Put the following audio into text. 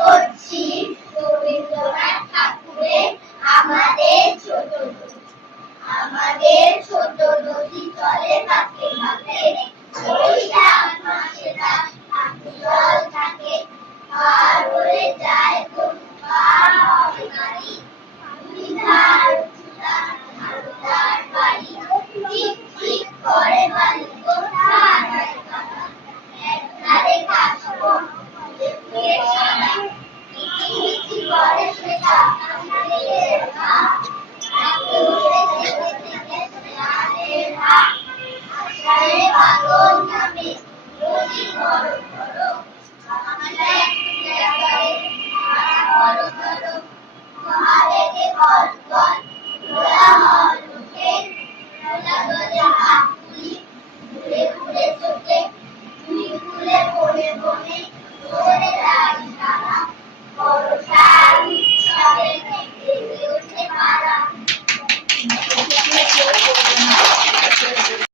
করছি রবীন্দ্রনাথ ঠাকুরের আমাদের ছোট নদী। আমাদের ছোট নদী চলে পাকে পাকে, বৈশাখ মাসে তার ফাঁকি জল থাকে। পার হয়ে যায় গরু, পার হবে গাড়ি, দুই ধার উঁচুটা ধারদার বাড়ি। ঠিক ঠিক করে বালি কোথায় কাটা, একধারে কাশবন ফুলে সাদা, মিটি মিটি করে সেটা আমাদের গা। রাতে উঠে থেকে থেকে শেয়ালের হাট, আষাঢ়ে বাদল নামে নদী বড় বড়, আমরা একটু জায়গায় ভাড়া বড় বড়। মহাবেগে গল গল ঘোলা হল উঠে, ঘোলা দলে হাত তুলি ঘুরে ঘুরে চোখে, দুই ফুলে বনে বনে ধরে দাঁড়ি তারা, বর্ষার উৎসবে জেগে ওঠে পাড়া।